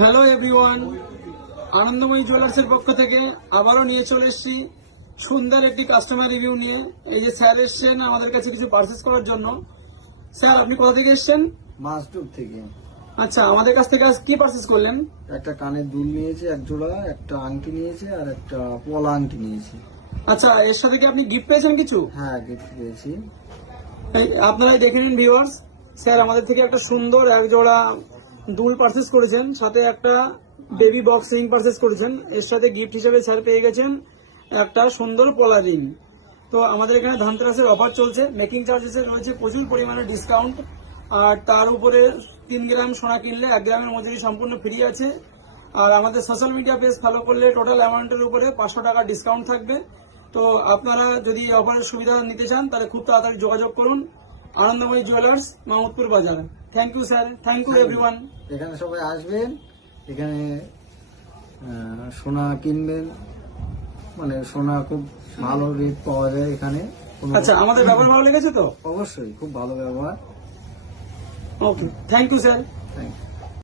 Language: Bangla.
হ্যালো এভরিওয়ান, আনন্দময়ী জুয়েলার্সের পক্ষ থেকে আবারও নিয়ে চলে এসেছি সুন্দর একটি কাস্টমার রিভিউ নিয়ে। এই যে স্যার এসছেন আমাদের কাছে কিছু পারচেস করার জন্য। স্যার, আপনি কোথা থেকে এসছেন? মাছডুব থেকে। আচ্ছা, আমাদের কাছ থেকে আজ কি পারচেস করলেন? একটা কানের দুল নিয়েছে, এক জোড়া, একটা আংটি নিয়েছে আর একটা পলা আংটি নিয়েছি। আচ্ছা, এর সাথে কি আপনি গিফট পেয়েছেন কিছু? হ্যাঁ, গিফট পেয়েছি। আপনারাই দেখে নিন ভিউয়ার্স, স্যার আমাদের থেকে একটা সুন্দর এক জোড়া দুল পারচেস করেছেন, সাথে একটা বেবি বক্স রিং পারচেস করেছেন। এর সাথে গিফট হিসেবে স্যার পেয়ে গেছেন একটা সুন্দর পলা রিং। তো আমাদের এখানে ধানতেরাসের অফার চলছে, মেকিং চার্জেসে রয়েছে প্রচুর পরিমাণে ডিসকাউন্ট, আর তার উপরে 3 গ্রাম সোনা কিনলে 1 গ্রামের মজুরি সম্পূর্ণ ফ্রি আছে। আর আমাদের সোশ্যাল মিডিয়া পেজ ফলো করলে টোটাল অ্যামাউন্টের উপরে 500 টাকা ডিসকাউন্ট থাকবে। তো আপনারা যদি অফারের সুবিধা নিতে চান তাহলে খুব তাড়াতাড়ি যোগাযোগ করুন। আনন্দময়ী jewellers, Mahmudpur Bazar. Thank you sir, thank you everyone. এখানে সবাই আসবেন, এখানে সোনা কিনবেন, মানে সোনা খুব ভালো রেট পাওয়া যায় এখানে। আচ্ছা, আমাদের ব্যবহার ভালো লেগেছে তো? অবশ্যই খুব ভালো ব্যবহার। Okay, thank you sir. Thank you.